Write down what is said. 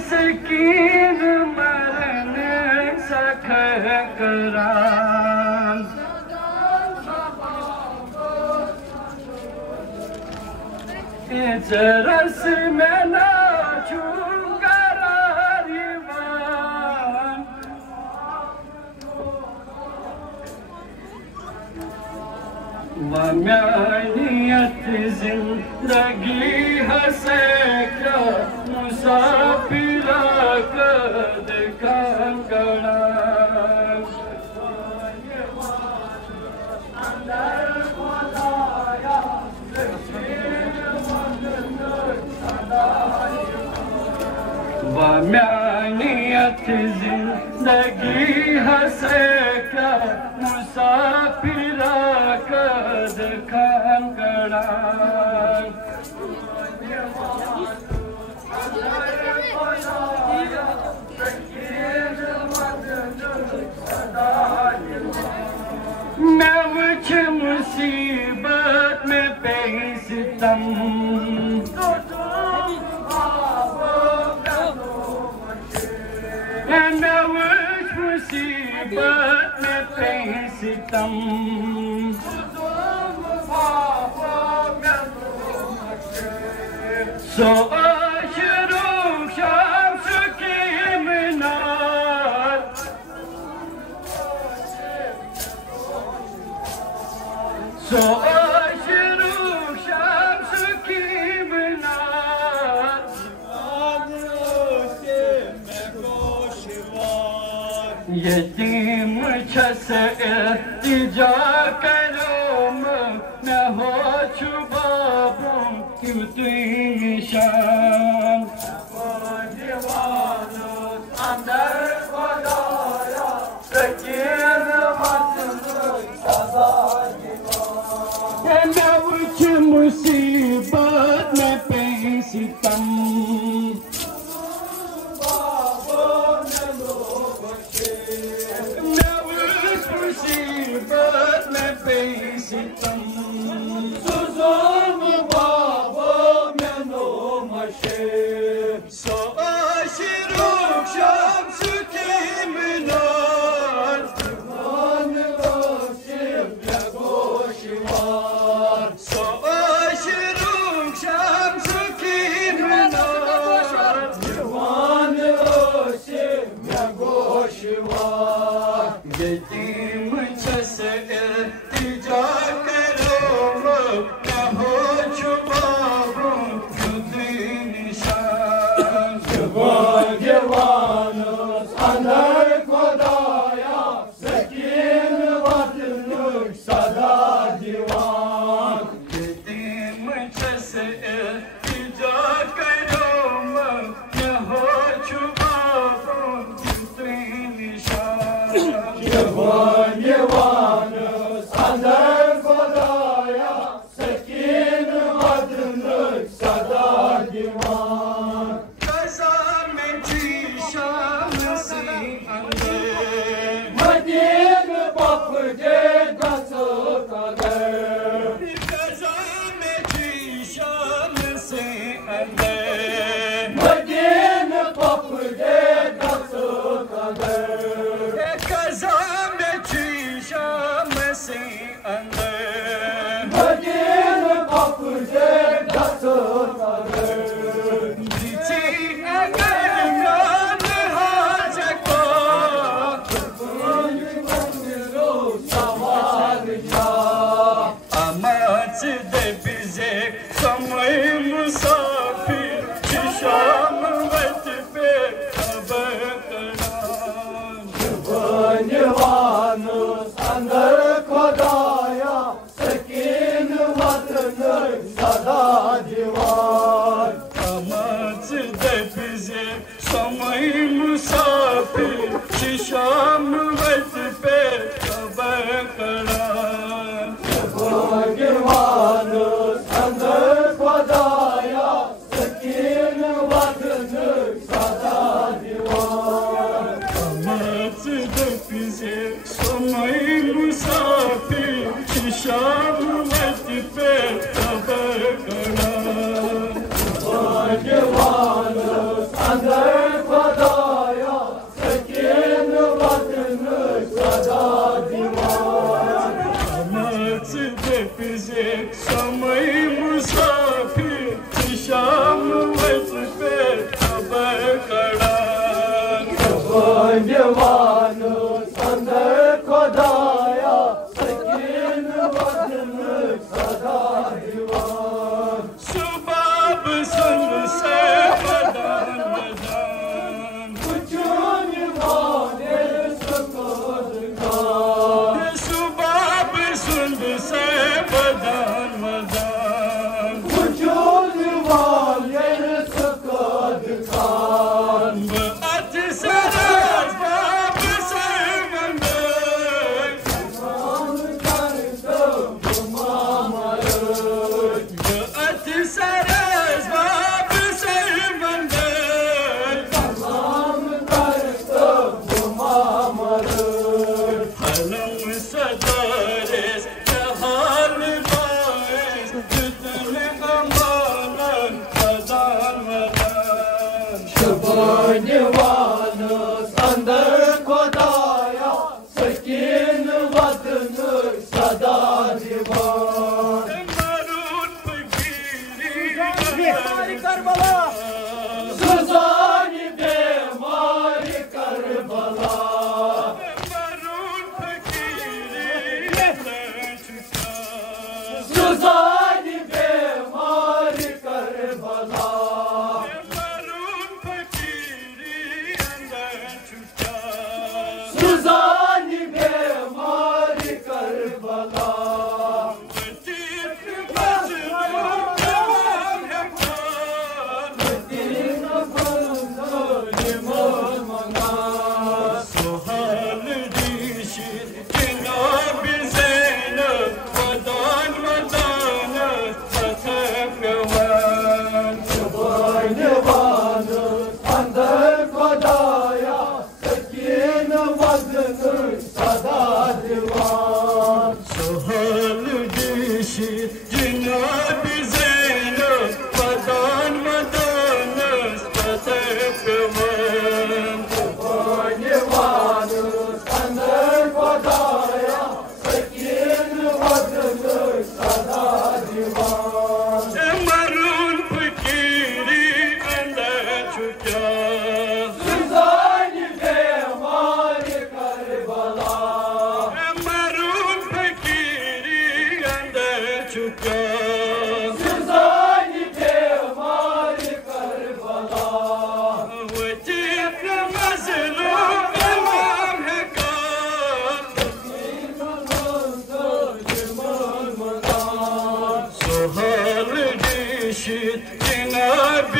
मस्कीन मरन सख करान इस रस में नाचूंगा रारीवान वम्यानियत जिंदगी हंसे क्या मुसाफिरा कद कंगना वम्यानियत जिंदगी हंसे क्या मुसाफिरा कद कंगना मैं मुझ मुसीबत में बेसितम मैं मुझ मुसीबत में बेसितम सो शुरू शम्स की मीनार सो शुरू शम्स की मीनार यतीम छस इल्तिजा करो मैं हो छुबाबूं क्यों तुई निशान अंदर खुदाया सकीन मैं उच मुसीबत में पेसितम मैं उच मुसीबत में पेसितम सुज़ुम बाबो मैनो मशे सो आशिरू शम्स की मीनार दीवान रोशिम लगोशवार सो आशिरू शम्स की मीनार दीवान रोशिम लगोशवार यतीम छस इल्तिजा करो मैं हो छुबाबूं तुझे निशान जवान अंदर खुदाया सकीन वतन सदा दीवान यतीम छस इल्तिजा करो मैं हो छुबाबूं तुझे निशान जवान अंदर खुदाया सकीन वतन सदा दीवान कज़ा में जी शाम सी अंदर मदीन बप दे दस कदर कज़ा में जी शाम से अंदर मदीन बप दे दस कदर कज़ा में जी शाम से अंदर मदीन बप दे दस कदर जीती अगर मान हाज को सवाल जा अमाच दे बिजे समय मुसाफिर शाम वक्त पे खबर करान जवान अंदर खुदाया सकीन वतन सदा दीवान अमाच दे बिजे समय मुसाफिर शाम वक्त पे खबर करान जवान अंदर खुदाया सकीन वतन सदा दीवान अमाच दे बिजे समय मुसाफिर शाम वक्त पे खबर करान जवान अंदर समय मुसाफिर शाम वजपे अब कड़ा जवान संद खुदाया सकीन वदन सदा दीवान सुबाब सुन से बदान बदान कुचून वाने सुकोद खान सुबाब सुन से बदान बदान कुचून वाने सुकोद खान जवान संद खुदाया सकीन वदन सदा दीवान मरून फकीरी करबला सुजानी बेमारी करबला मरून फकीरी सुजानी बेमारी करबला सुजानी बेमारी करबला सुहाल दिशिर जनाब ज़ैनब वदान वदान सतकवान जवान अंदर खुदाया सकीन वदन सदा दीवान सुहाल दिशिर जनाब ज़ैनब वदान वदान सतकवान जवान अंदर खुदाया सकीन वदन सदा दीवान मरून फकीरी अंदर छुटा सुजानी बेमारी करबला मरून फकीरी अंदर छुटा सुजानी बेमारी करबला वजीद मज़लूम इमाम है सुहाल दिशिर जनाब